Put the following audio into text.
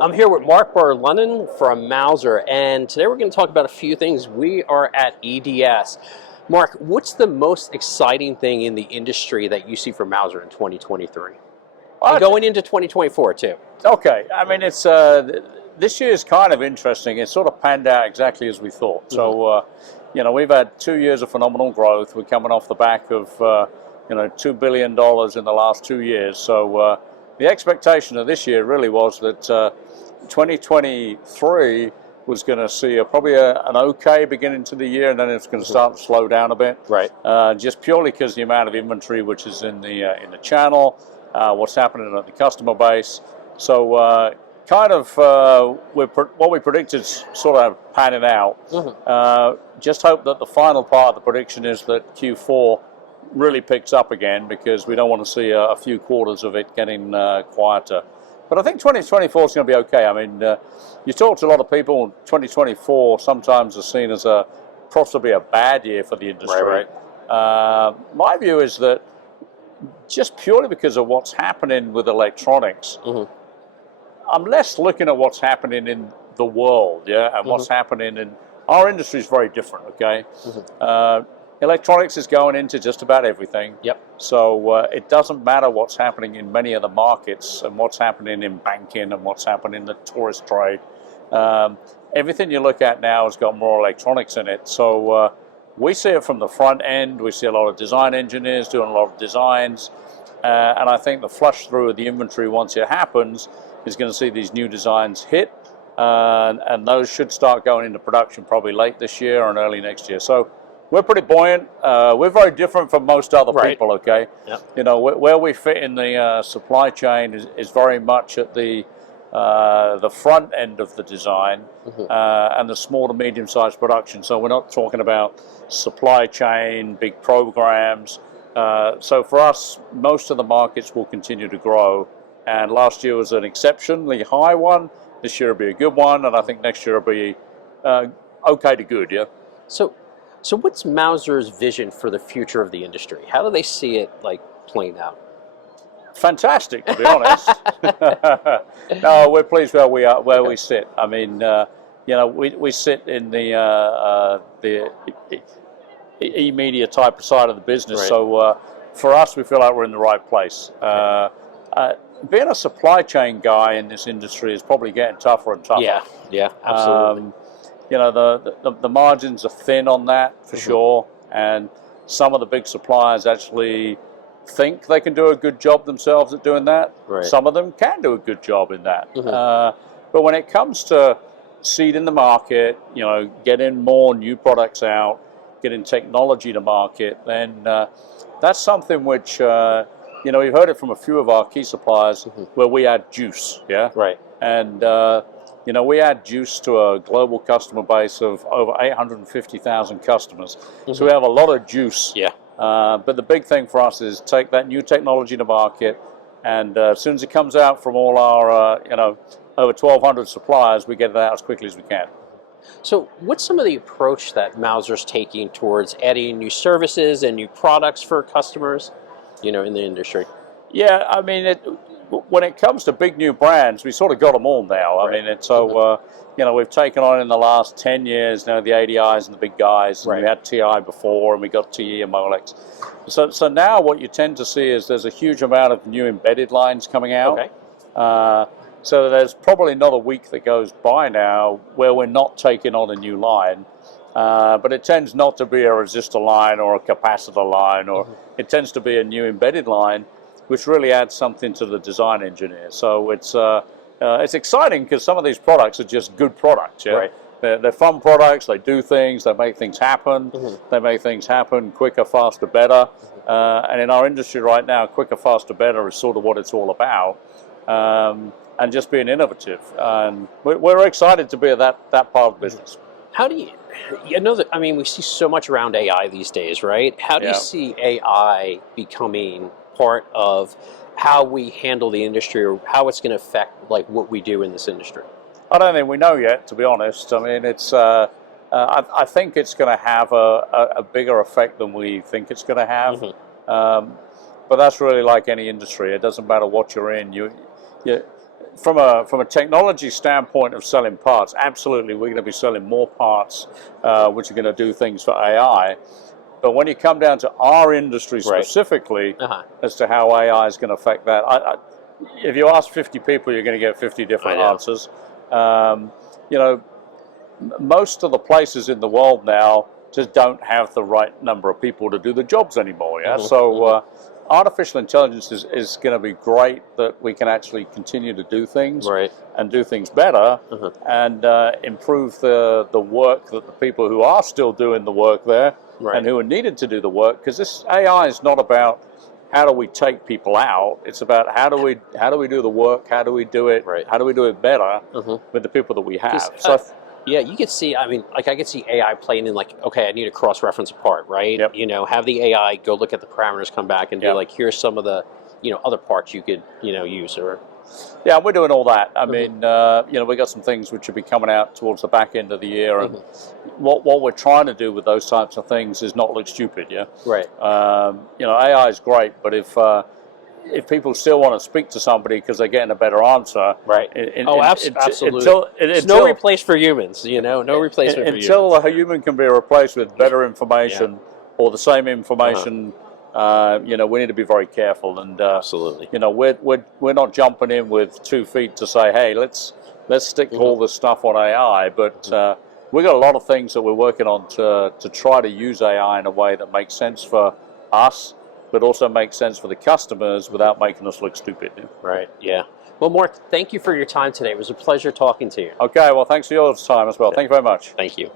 I'm here with Mark Burr-Lonnon from Mauser, and today we're going to talk about a few things. We are at EDS. Mark, what's the most exciting thing in the industry that you see for Mauser in 2023? And going into 2024 too. Okay, I mean, it's this year is kind of interesting. It sort of panned out exactly as we thought. So, you know, we've had 2 years of phenomenal growth. We're coming off the back of you know, $2 billion in the last 2 years. So the expectation of this year really was that 2023 was going to see probably an okay beginning to the year, and then it's going to start to slow down a bit. Right. Just purely because the amount of inventory which is in the channel, what's happening at the customer base. So kind of what we predicted sort of panning out. Just hope that the final part of the prediction is that Q4 really picks up again, because we don't want to see a few quarters of it getting quieter. But I think 2024 is going to be okay. I mean, you talk to a lot of people, 2024 sometimes is seen as possibly a bad year for the industry. Right. My view is that just purely because of what's happening with electronics, I'm less looking at what's happening in the world, and what's happening in our industry is very different, okay? Electronics is going into just about everything. Yep. So it doesn't matter what's happening in many of the markets and what's happening in banking and what's happening in the tourist trade. Everything you look at now has got more electronics in it. So we see it from the front end. We see a lot of design engineers doing a lot of designs. And I think the flush through of the inventory, once it happens, is going to see these new designs hit. And those should start going into production probably late this year and early next year. So we're pretty buoyant. We're very different from most other people, okay? Yep. You know, where we fit in the supply chain is very much at the front end of the design and the small to medium-sized production. So we're not talking about supply chain, big programs. So for us, most of the markets will continue to grow. And last year was an exceptionally high one. This year will be a good one. And I think next year will be okay to good, yeah? So what's Mauser's vision for the future of the industry? How do they see it playing out? Fantastic, to be honest. No, we're pleased where we are, where we sit. I mean, you know, we sit in the e-media type of side of the business. Right. So for us, we feel like we're in the right place. Being a supply chain guy in this industry is probably getting tougher and tougher. Yeah, absolutely. You know, the margins are thin on that for sure, and some of the big suppliers actually think they can do a good job themselves at doing that. Right. Some of them can do a good job in that. But when it comes to seeding the market, you know, getting more new products out, getting technology to market, then that's something which, you know, we've heard it from a few of our key suppliers where we add juice, Right. And you know, we add juice to a global customer base of over 850,000 customers. So we have a lot of juice. Yeah. But the big thing for us is take that new technology to market, and as soon as it comes out from all our, you know, over 1,200 suppliers, we get it out as quickly as we can. So what's some of the approach that Mauser's taking towards adding new services and new products for customers, you know, in the industry? Yeah, I mean, when it comes to big new brands, we sort of got them all now. I mean, it's so, you know, we've taken on in the last 10 years now the ADIs and the big guys. And we had TI before, and we got TE and Molex. So now what you tend to see is there's a huge amount of new embedded lines coming out. Okay. So there's probably not a week that goes by now where we're not taking on a new line. But it tends not to be a resistor line or a capacitor line, or it tends to be a new embedded line, which really adds something to the design engineer. So it's exciting because some of these products are just good products. Yeah? Right. They're fun products. They do things. They make things happen. They make things happen quicker, faster, better. And in our industry right now, quicker, faster, better is sort of what it's all about. And just being innovative. And we're excited to be at that part of the business. How do you know that, I mean, we see so much around AI these days, right? How do you see AI becoming part of how we handle the industry, or how it's going to affect what we do in this industry? I don't think we know yet, to be honest. I mean, it's I think it's going to have a bigger effect than we think it's going to have. But that's really like any industry. It doesn't matter what you're in. from a technology standpoint of selling parts, absolutely, we're going to be selling more parts, which are going to do things for AI. But when you come down to our industry specifically, as to how AI is going to affect that, if you ask 50 people, you're going to get 50 different answers. You know, most of the places in the world now just don't have the right number of people to do the jobs anymore. Yeah, so artificial intelligence is going to be great that we can actually continue to do things and do things better and improve the work that the people who are still doing the work there and who are needed to do the work, because this AI is not about how do we take people out. It's about how do we do the work, how do we do it, how do we do it better with the people that we have. So yeah, you could see, I mean, like I could see AI playing in like, okay, I need to cross-reference a part, right? You know, have the AI go look at the parameters, come back and do like, here's some of the, you know, other parts you could, you know, use. Or yeah, we're doing all that. I mean, you know, we got some things which will be coming out towards the back end of the year, and what we're trying to do with those types of things is not look stupid. Yeah, you know, AI is great, but if people still want to speak to somebody because they're getting a better answer, absolutely, there's no replace for humans. You know, no replacement until a human can be replaced with better information or the same information. You know, we need to be very careful, and absolutely, you know, we're not jumping in with 2 feet to say, hey, let's stick all this stuff on AI, but we've got a lot of things that we're working on to try to use AI in a way that makes sense for us, but also makes sense for the customers without making us look stupid. Right. Yeah. Well, Mark, thank you for your time today. It was a pleasure talking to you. Okay. Well, thanks for your time as well. Thank you very much. Thank you.